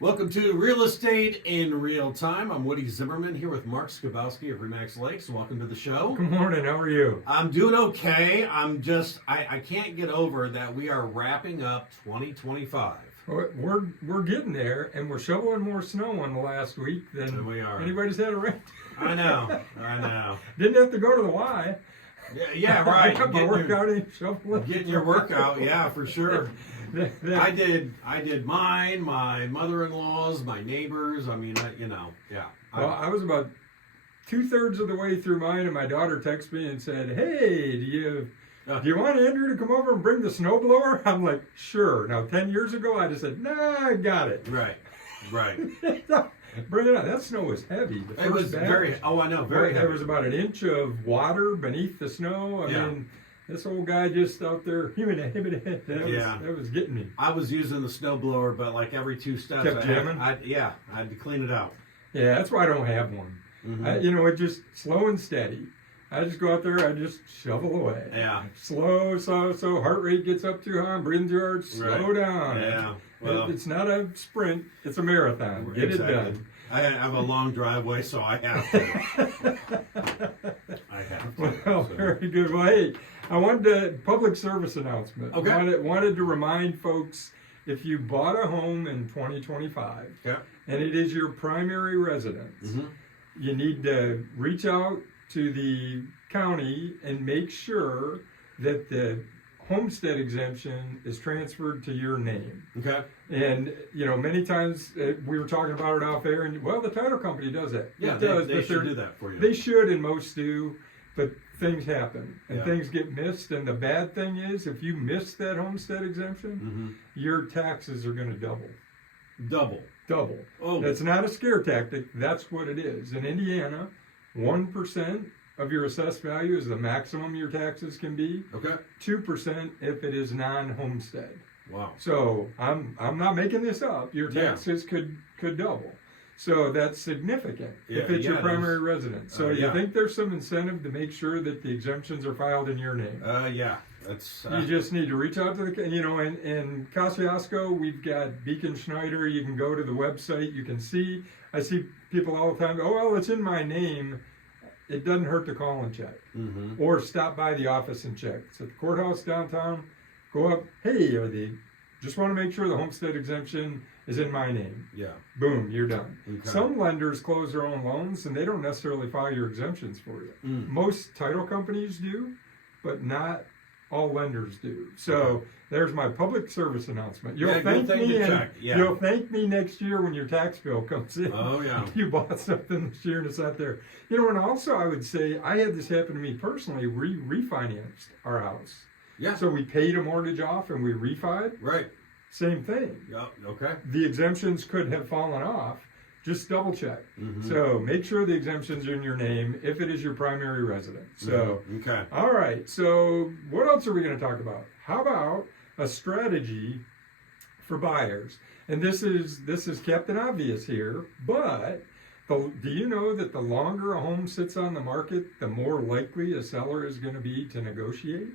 Welcome to Real Estate in Real Time. I'm Woody Zimmerman here with Mark Skabowski of Remax Lakes. Welcome to the show. Good morning. How are you? I'm doing okay. I can't get over that we are wrapping up 2025. We're getting there, and we're shoveling more snow on the last week than we are. Anybody's had a rent. I know. Didn't have to go to the Y. Yeah, right. I got my workout in, shoveling. Getting your workout, yeah, for sure. I did mine, my mother-in-law's, my neighbors. I mean, yeah. Well, I was about 2/3 of the way through mine, and my daughter texted me and said, "Hey, do you want Andrew to come over and bring the snowblower?" I'm like, "Sure." Now, 10 years ago, I'd have said, "Nah, I got it." Right. Bring it on. That snow was heavy. It was very heavy. There was about an inch of water beneath the snow. I mean, this old guy just out there, that was getting me. I was using the snowblower, but like every 2 steps, Kept jamming? I had to clean it out. Yeah, that's why I don't have one. Mm-hmm. It's just slow and steady. I just go out there, I just shovel away. Yeah. Slow, so heart rate gets up too high, breathing too hard, slow down. Yeah. Well, it's not a sprint, it's a marathon. Get it done. I have a long driveway, so I have to. Well, very good. Well, hey, I wanted to public service announcement. Okay. Wanted to remind folks, if you bought a home in 2025 and it is your primary residence, you need to reach out to the county and make sure that the homestead exemption is transferred to your name. Okay. And, many times we were talking about it off air, and, the title company does that. Yeah, it does, they should do that for you. They should, and most do, but things happen, and Yeah. things get missed, and the bad thing is, if you miss that homestead exemption, your taxes are going to double. Double. Oh. That's not a scare tactic, that's what it is. In Indiana, 1% of your assessed value is the maximum your taxes can be. Okay. 2% if it is non-homestead. Wow. So I'm not making this up. Your taxes could double. So that's significant if it's your primary residence. So you think there's some incentive to make sure that the exemptions are filed in your name? Yeah. That's. You just need to reach out to the, in Kosciuszko, we've got Beacon Schneider. You can go to the website. You can see. I see people all the time go, "Oh, well, it's in my name." It doesn't hurt to call and check, or stop by the office and check. It's at the courthouse downtown. Go up. Hey, just want to make sure the homestead exemption is in my name. Yeah. Boom, you're done. Okay. Some lenders close their own loans, and they don't necessarily file your exemptions for you. Most title companies do, but not all lenders do. So there's my public service announcement. You'll thank me, you'll thank me next year when your tax bill comes in. Oh yeah. You bought something this year and it's not there. And also I would say, I had this happen to me personally. We refinanced our house. Yeah. So we paid a mortgage off and we refied. Right. Same thing. Yeah. Okay. The exemptions could have fallen off. Just double check. So make sure the exemptions are in your name if it is your primary residence. So, okay. All right. So what else are we going to talk about? How about a strategy for buyers? And this is Captain Obvious here, but do you know that the longer a home sits on the market, the more likely a seller is going to be to negotiate?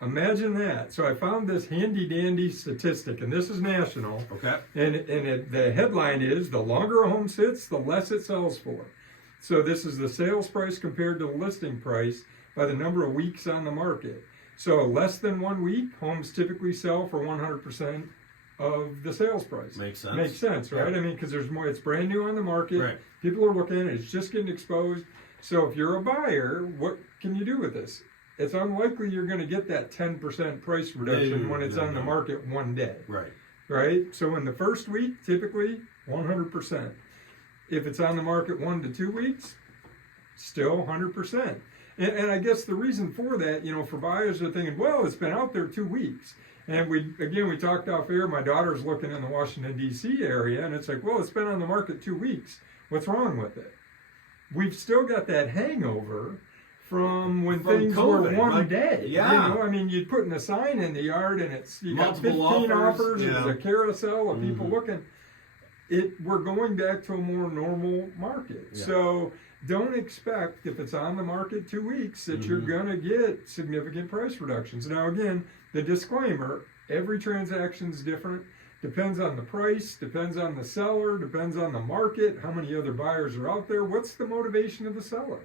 Imagine that. So I found this handy dandy statistic, and this is national. Okay. And the headline is, the longer a home sits, the less it sells for. So this is the sales price compared to the listing price by the number of weeks on the market. So less than 1 week, homes typically sell for 100% of the sales price. Makes sense. Makes sense, right? Yeah. I mean, because there's more, it's brand new on the market. Right. People are looking at it, it's just getting exposed. So if you're a buyer, what can you do with this? It's unlikely you're going to get that 10% price reduction when it's on the market one day. Right. Right? So in the first week, typically 100%. If it's on the market 1 to 2 weeks, still 100%. And I guess the reason for that, for buyers are thinking, well, it's been out there 2 weeks. And we talked off air, my daughter's looking in the Washington, D.C. area, and it's like, well, it's been on the market 2 weeks. What's wrong with it? We've still got that hangover from when things COVID, were one day. Yeah. You'd put a sign in the yard and you got Multiple 15 offers. Yeah. It was a carousel of people looking. We're going back to a more normal market. Yeah. So don't expect, if it's on the market 2 weeks, that you're going to get significant price reductions. Now, again, the disclaimer, every transaction is different. depends on the price, depends on the seller, depends on the market, how many other buyers are out there. What's the motivation of the seller?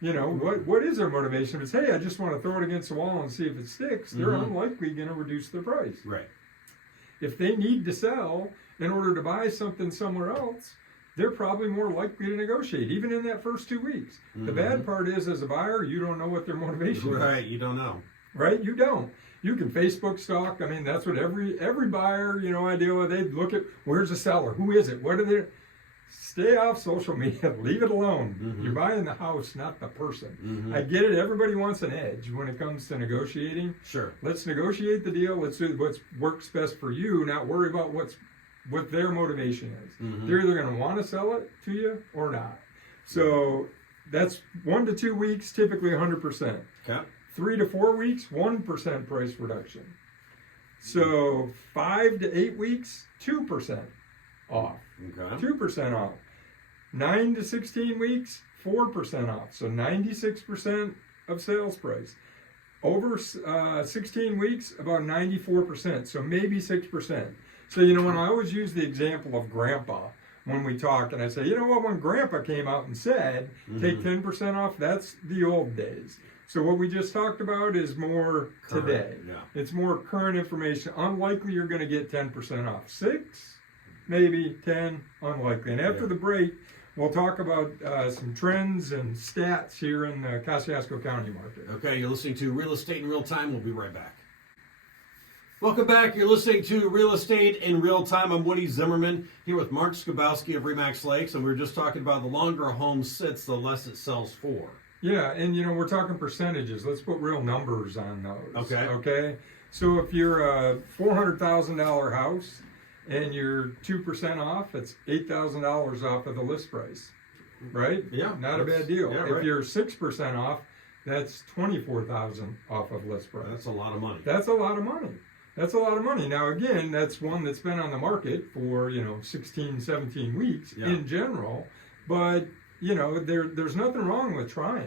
You know, what is their motivation? If it's, hey, I just want to throw it against the wall and see if it sticks, they're unlikely going to reduce their price. Right. If they need to sell in order to buy something somewhere else, they're probably more likely to negotiate, even in that first 2 weeks. The bad part is, as a buyer, you don't know what their motivation is. Right, you don't know. Right, you don't. You can Facebook stalk. I mean, that's what every buyer, you know, I deal with. They look at, where's the seller? Who is it? What are they? Stay off social media. Leave it alone. You're buying the house, not the person. I get it. Everybody wants an edge when it comes to negotiating. Sure. Let's negotiate the deal. Let's do what works best for you. Not worry about what their motivation is. They're either going to want to sell it to you or not. So that's 1 to 2 weeks, typically 100%. Okay. 3 to 4 weeks, 1% price reduction. So 5 to 8 weeks, 2% off. Okay. 2% off. 9 to 16 weeks, 4% off. So 96% of sales price. Over 16 weeks, about 94%. So maybe 6%. So, you know, when I always use the example of grandpa when we talk, and I say, you know what, when grandpa came out and said, take 10% off, that's the old days. So what we just talked about is more Current, today. yeah. It's more current information. Unlikely you're going to get 10% off. 6, maybe 10, unlikely. And after the break, we'll talk about some trends and stats here in the Kosciuszko County market. Okay, you're listening to Real Estate in Real Time. We'll be right back. Welcome back. You're listening to Real Estate in Real Time. I'm Woody Zimmerman here with Mark Skabowski of Remax Lakes, and we were just talking about the longer a home sits, the less it sells for. Yeah, and you know, we're talking percentages. Let's put real numbers on those. Okay. Okay. So if you're a $400,000 house and you're 2% off, it's $8,000 off of the list price, right? Yeah, Not a bad deal. yeah, If right. you're 6% off, that's $24,000 off of list price. That's a lot of money. That's a lot of money. That's a lot of money. Now, again, that's one that's been on the market for, 16, 17 weeks in general. But, there's nothing wrong with trying.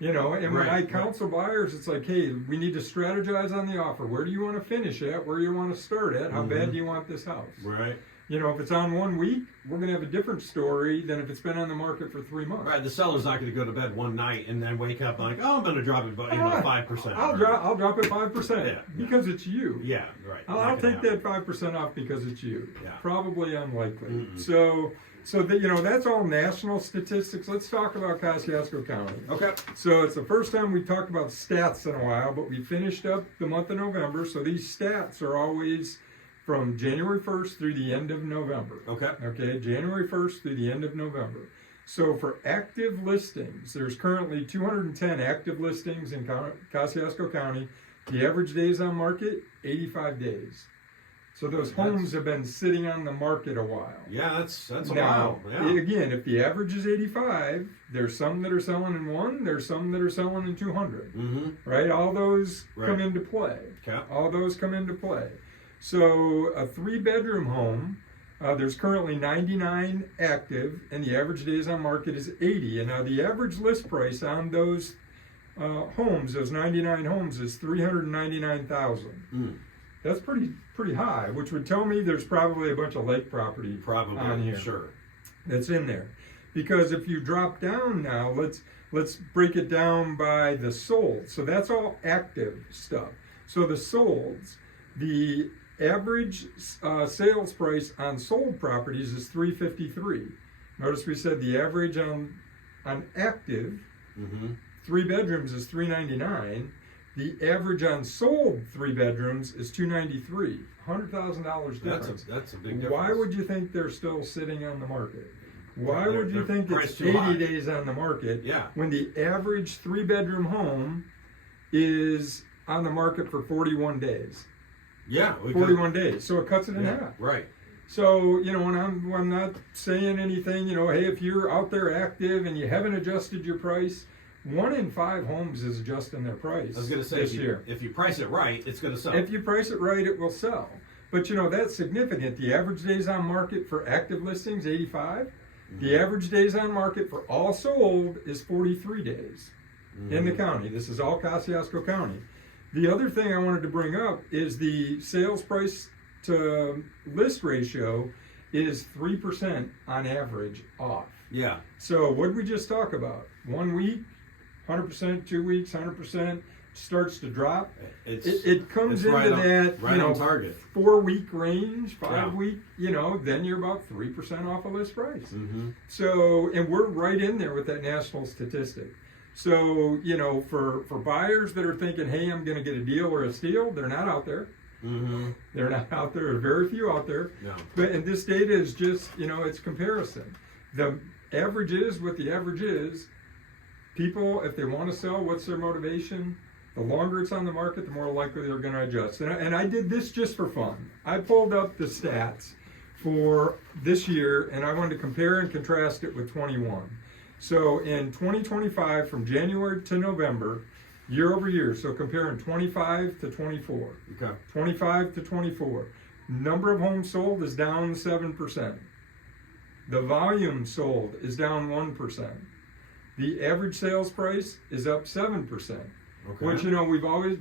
And when I counsel buyers, it's like, hey, we need to strategize on the offer. Where do you want to finish at? Where do you want to start at? How bad do you want this house? Right. If it's on 1 week, we're going to have a different story than if it's been on the market for 3 months. Right. The seller's not going to go to bed one night and then wake up like, oh, I'm going to drop it, 5%. I'll drop it 5% because it's you. Yeah, right. I'll take that 5% off because it's you. Yeah. Probably unlikely. So that's all national statistics. Let's talk about Kosciuszko County. Okay. So it's the first time we've talked about stats in a while, but we finished up the month of November. So these stats are always from January 1st through the end of November. Okay. Okay, January 1st through the end of November. So for active listings, there's currently 210 active listings in Kosciuszko County. The average days on market, 85 days. So those homes have been sitting on the market a while. Yeah, that's a Now, while. Yeah. again, if the average is 85, there's some that are selling in 1, there's some that are selling in 200. Right? All those come into play. Okay. All those come into play. So a 3-bedroom home, there's currently 99 active, and the average days on market is 80. And now the average list price on those homes, those 99 homes, is $399,000. That's pretty high, which would tell me there's probably a bunch of lake property on here. Sure. That's in there. Because if you drop down now, let's break it down by the sold. So that's all active stuff. So the solds, the average sales price on sold properties is $353. Notice we said the average on active 3 bedrooms is $399. The average on sold 3 bedrooms is $293. $100,000 difference. That's a big difference. Why would you think they're still sitting on the market? Why would you think they're it's priced too high. 80 days on the market Yeah. when the average 3-bedroom home is on the market for 41 days? Yeah. 41 days. So it cuts it in half. Right. So, when I'm not saying anything, hey, if you're out there active and you haven't adjusted your price, 1 in 5 homes is adjusting their price. I was going to say, this year. if you price it right, it's going to sell. If you price it right, it will sell. But that's significant. The average days on market for active listings, 85. The average days on market for all sold is 43 days in the county. This is all Kosciuszko County. The other thing I wanted to bring up is the sales price to list ratio is 3% on average off. Yeah. So what did we just talk about? 1 week, 100%, 2 weeks, 100%, starts to drop. It comes it's into right that on target. 4 week range, 5 Yeah. week, then you're about 3% off a list price. Mm-hmm. So, and we're right in there with that national statistic. So, for buyers that are thinking, hey, I'm going to get a deal or a steal, they're not out there. Mm-hmm. They're not out there. There are very few out there. No. And this data is just, it's comparison. The average is what the average is. People, if they want to sell, what's their motivation? The longer it's on the market, the more likely they're going to adjust. And I did this just for fun. I pulled up the stats for this year, and I wanted to compare and contrast it with 21. So in 2025, from January to November, year over year, so comparing 25 to 24. Okay. 25 to 24. Number of homes sold is down 7%. The volume sold is down 1%. The average sales price is up 7%. Okay. Which, we've always,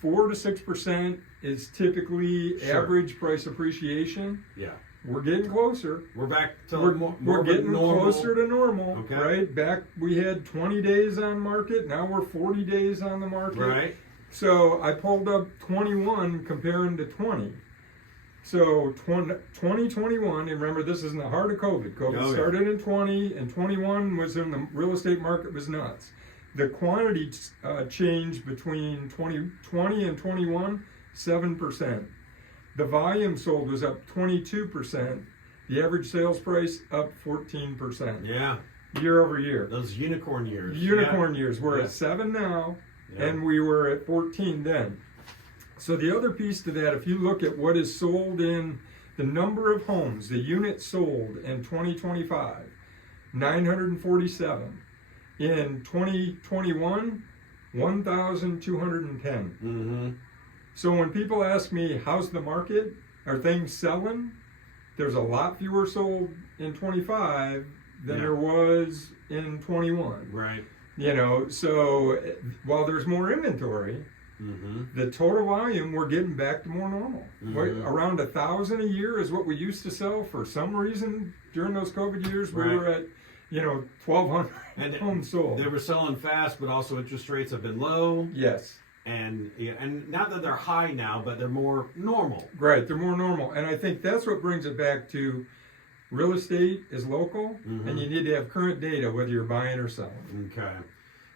4 to 6% is typically Sure. average price appreciation. Yeah. We're getting closer. We're back to We're of a getting normal. closer to normal, Okay. right? Back we had 20 days on market. Now we're 40 days on the market. Right. So I pulled up 21 comparing to 20. So 2021, and remember this is in the heart of COVID. COVID Oh, yeah. started in 20, and 21 was when the real estate market was nuts. The quantity change between 2020 and 21, 7%. The volume sold was up 22%. The average sales price up 14%. Yeah. Year over year. Those unicorn years. Unicorn years. We're Yeah. at 7 now, Yeah. and we were at 14 then. So the other piece to that, if you look at what is sold in the number of homes, the units sold in 2025, 947. In 2021, 1,210. Mm-hmm. So when people ask me, how's the market? Are things selling? There's a lot fewer sold in 25 than Yeah. there was in 21. Right. So while there's more inventory, Mm-hmm. the total volume, we're getting back to more normal. Mhm. Around 1,000 a year is what we used to sell. For some reason, during those COVID years, we Right. were at 1,200 And homes sold. They were selling fast, but also interest rates have been low, Yes. and not that they're high now, but they're more normal. Right, they're more normal. And I think that's what brings it back to real estate is local, Mhm. and you need to have current data whether you're buying or selling. Okay.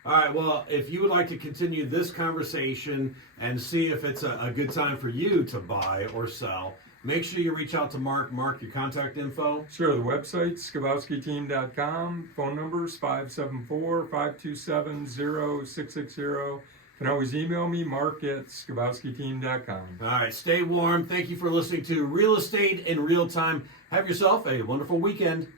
All right. Well, if you would like to continue this conversation and see if it's a good time for you to buy or sell, make sure you reach out to Mark. Mark, your contact info. Sure, the website, skabowskiteam.com, phone numbers 574-527-0660. You can always email me, mark@skabowskiteam.com. All right. Stay warm. Thank you for listening to Real Estate in Real Time. Have yourself a wonderful weekend.